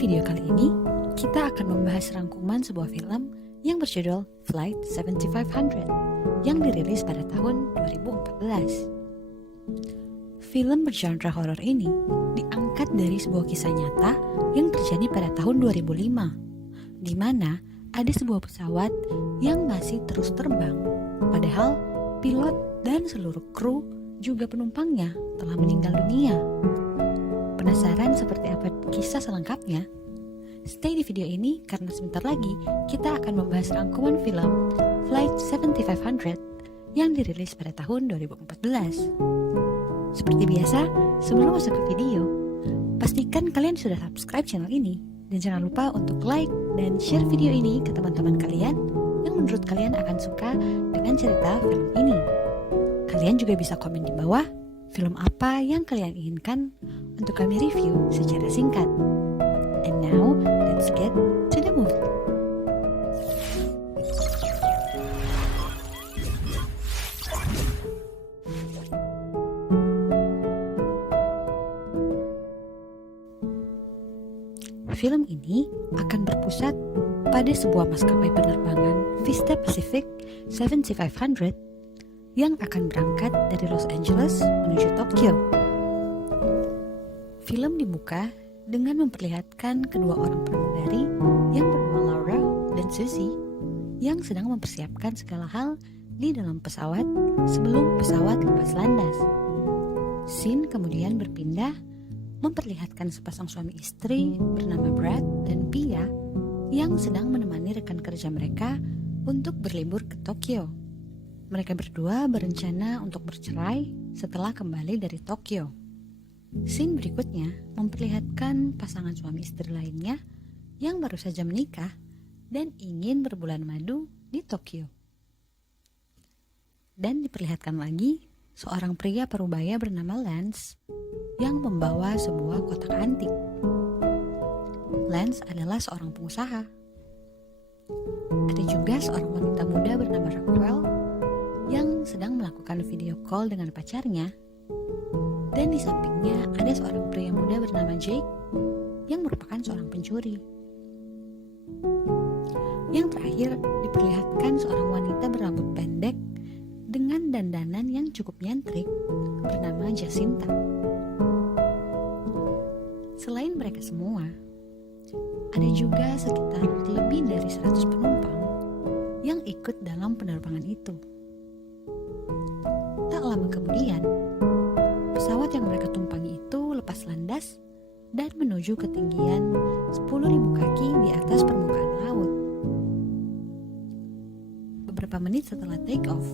video kali ini, kita akan membahas rangkuman sebuah film yang berjudul Flight 7500 yang dirilis pada tahun 2014. Film bergenre horor ini diangkat dari sebuah kisah nyata yang terjadi pada tahun 2005, di mana ada sebuah pesawat yang masih terus terbang, padahal pilot dan seluruh kru juga penumpangnya telah meninggal dunia. Penasaran seperti apa kisah selengkapnya? Stay di video ini karena sebentar lagi kita akan membahas rangkuman film Flight 7500 yang dirilis pada tahun 2014. Seperti biasa, sebelum masuk ke video, pastikan kalian sudah subscribe channel ini dan jangan lupa untuk like dan share video ini ke teman-teman kalian yang menurut kalian akan suka dengan cerita film ini. Kalian juga bisa komen di bawah film apa yang kalian inginkan untuk kami review secara singkat. And now, let's get to the movie. Film ini akan berpusat pada sebuah maskapai penerbangan Vista Pacific 7500 yang akan berangkat dari Los Angeles menuju Tokyo. Film dibuka dengan memperlihatkan kedua orang pramugari yang bernama Laura dan Susie yang sedang mempersiapkan segala hal di dalam pesawat sebelum pesawat lepas landas. Scene kemudian berpindah memperlihatkan sepasang suami istri bernama Brad dan Pia yang sedang menemani rekan kerja mereka untuk berlibur ke Tokyo. Mereka berdua berencana untuk bercerai setelah kembali dari Tokyo. Scene berikutnya memperlihatkan pasangan suami istri lainnya yang baru saja menikah dan ingin berbulan madu di Tokyo. Dan diperlihatkan lagi seorang pria parubaya bernama Lance yang membawa sebuah kotak antik. Lance adalah seorang pengusaha. Ada juga seorang wanita muda bernama Rockwell yang sedang melakukan video call dengan pacarnya. Dan di sampingnya ada seorang pria muda bernama Jake yang merupakan seorang pencuri. Yang terakhir diperlihatkan seorang wanita berambut pendek dengan dandanan yang cukup nyentrik bernama Jacinta. Selain mereka semua, ada juga sekitar lebih dari 100 penumpang yang ikut dalam penerbangan itu. Tak lama kemudian, pesawat yang mereka tumpangi itu lepas landas dan menuju ketinggian 10.000 kaki di atas permukaan laut. Beberapa menit setelah take off,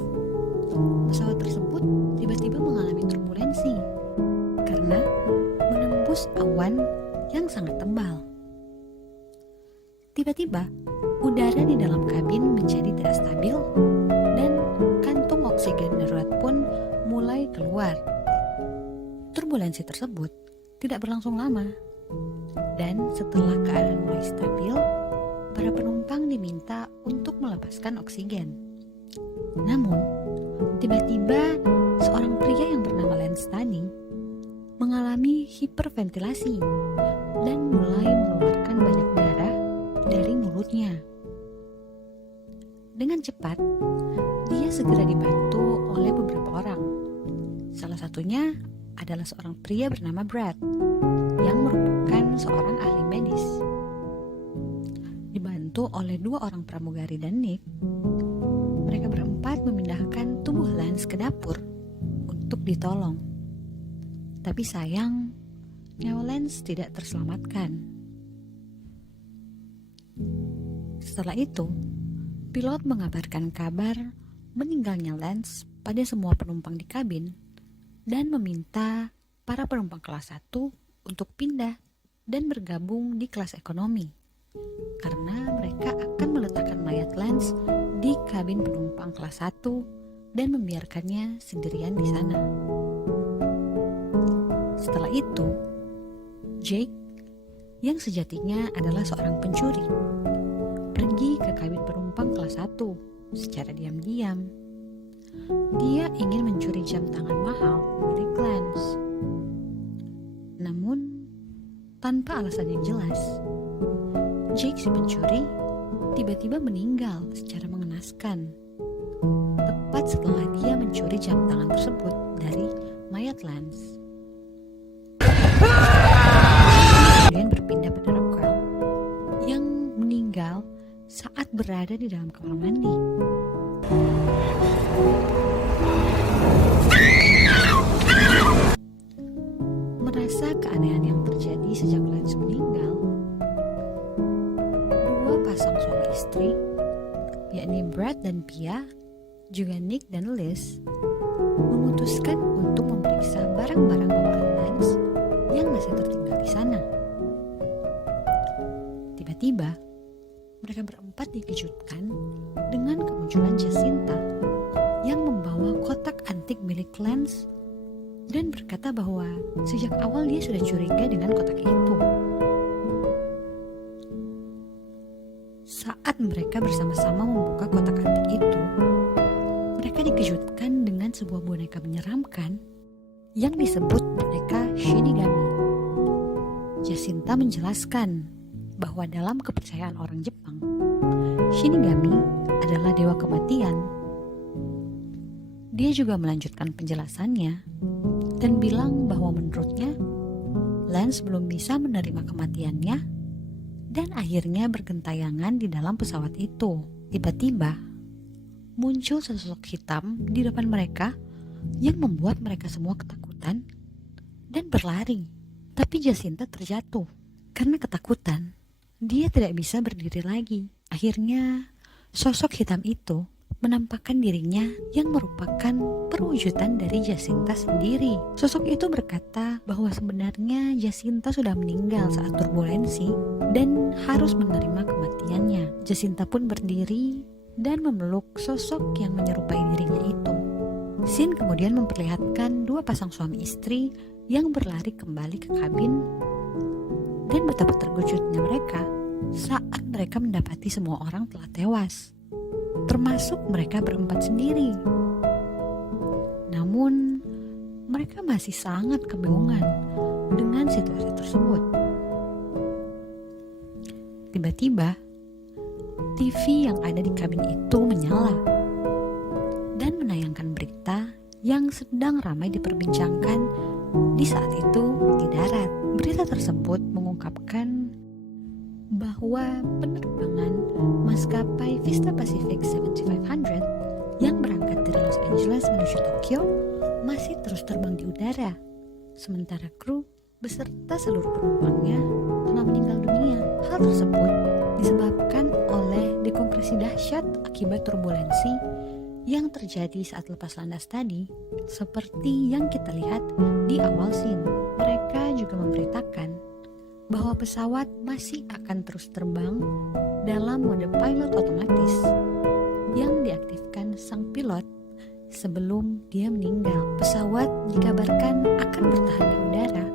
pesawat tersebut tiba-tiba mengalami turbulensi karena menembus awan yang sangat tebal. Tiba-tiba, udara di dalam kabin menjadi tidak stabil dan kantung oksigen darurat pun mulai keluar. Turbulensi tersebut tidak berlangsung lama, dan setelah keadaan mulai stabil, para penumpang diminta untuk melepaskan oksigen. Namun, tiba-tiba seorang pria yang bernama Lance tadi mengalami hiperventilasi dan mulai mengeluarkan banyak darah dari mulutnya. Dengan cepat, dia segera dibantu oleh beberapa orang. Salah satunya adalah seorang pria bernama Brad yang merupakan seorang ahli medis. Dibantu oleh dua orang pramugari dan Nick, mereka berempat memindahkan tubuh Lance ke dapur untuk ditolong. Tapi sayang, nyawa Lance tidak terselamatkan. Setelah itu, pilot mengabarkan kabar meninggalnya Lance pada semua penumpang di kabin dan meminta para penumpang kelas 1 untuk pindah dan bergabung di kelas ekonomi karena mereka akan meletakkan mayat Lance di kabin penumpang kelas 1 dan membiarkannya sendirian di sana. Setelah itu, Jake yang sejatinya adalah seorang pencuri pergi ke kabin penumpang kelas 1 secara diam-diam. Dia ingin mencuri jam tangan mahal milik Lance. Namun, tanpa alasan yang jelas. Jake si pencuri tiba-tiba meninggal secara mengenaskan, tepat setelah dia mencuri jam tangan tersebut dari mayat Lance. Kemudian berpindah pada Rockwell yang meninggal saat berada di dalam kamar mandi. Merasa keanehan yang terjadi sejak Lance meninggal, dua pasang suami istri, yakni Brad dan Pia, juga Nick dan Liz, memutuskan untuk memeriksa barang-barang bawaan Lance yang masih tertinggal di sana. Tiba-tiba, mereka berempat dikejutkan dengan kemunculan Jacinta yang membawa kotak antik milik Lance dan berkata bahwa sejak awal dia sudah curiga dengan kotak itu. Saat mereka bersama-sama membuka kotak antik itu, mereka dikejutkan dengan sebuah boneka menyeramkan yang disebut boneka Shinigami. Jacinta menjelaskan bahwa dalam kepercayaan orang Jepang, Shinigami adalah dewa kematian. Dia juga melanjutkan penjelasannya dan bilang bahwa menurutnya Lance belum bisa menerima kematiannya dan akhirnya bergentayangan di dalam pesawat itu. Tiba-tiba muncul sesosok hitam di depan mereka yang membuat mereka semua ketakutan dan berlari. Tapi Jacinta terjatuh karena ketakutan. Dia tidak bisa berdiri lagi. Akhirnya sosok hitam itu menampakkan dirinya yang merupakan perwujudan dari Jacinta sendiri. Sosok itu berkata bahwa sebenarnya Jacinta sudah meninggal saat turbulensi dan harus menerima kematiannya. Jacinta pun berdiri dan memeluk sosok yang menyerupai dirinya itu. Scene kemudian memperlihatkan dua pasang suami istri yang berlari kembali ke kabin dan betapa terkejutnya mereka saat mereka mendapati semua orang telah tewas, termasuk mereka berempat sendiri. Namun, mereka masih sangat kebingungan dengan situasi tersebut. Tiba-tiba, TV yang ada di kabin itu menyala dan menayangkan berita yang sedang ramai diperbincangkan di saat itu di darat. Berita tersebut mengungkapkan bahwa penerbangan maskapai Vista Pacific 7500 yang berangkat dari Los Angeles menuju Tokyo masih terus terbang di udara, sementara kru beserta seluruh penumpangnya telah meninggal dunia. Hal tersebut disebabkan oleh dekompresi dahsyat akibat turbulensi yang terjadi saat lepas landas tadi, seperti yang kita lihat di awal scene. Mereka juga memberitakan bahwa pesawat masih akan terus terbang dalam mode pilot otomatis yang diaktifkan sang pilot sebelum dia meninggal. Pesawat dikabarkan akan bertahan di udara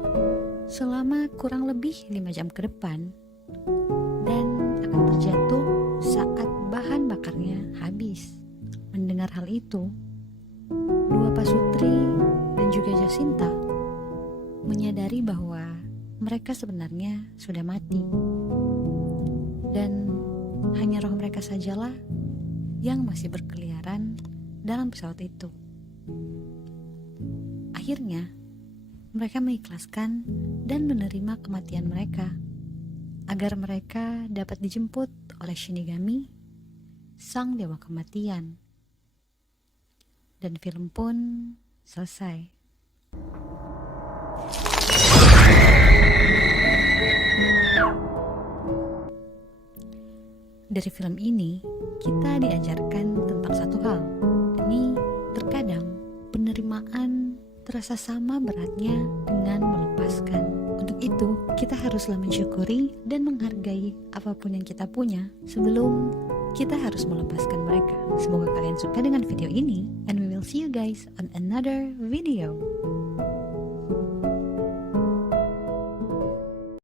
selama kurang lebih 5 jam ke depan dan akan terjatuh saat bahan bakarnya habis. Mendengar hal itu, dua pasutri dan juga Jacinta menyadari bahwa mereka sebenarnya sudah mati dan hanya roh mereka sajalah yang masih berkeliaran dalam pesawat itu. Akhirnya mereka mengikhlaskan dan menerima kematian mereka agar mereka dapat dijemput oleh Shinigami, sang dewa kematian. Dan film pun selesai. Dari film ini, kita diajarkan tentang satu hal. Ini terkadang penerimaan terasa sama beratnya dengan melepaskan. Untuk itu, kita haruslah mensyukuri dan menghargai apapun yang kita punya sebelum kita harus melepaskan mereka. Semoga kalian suka dengan video ini, and we will see you guys on another video.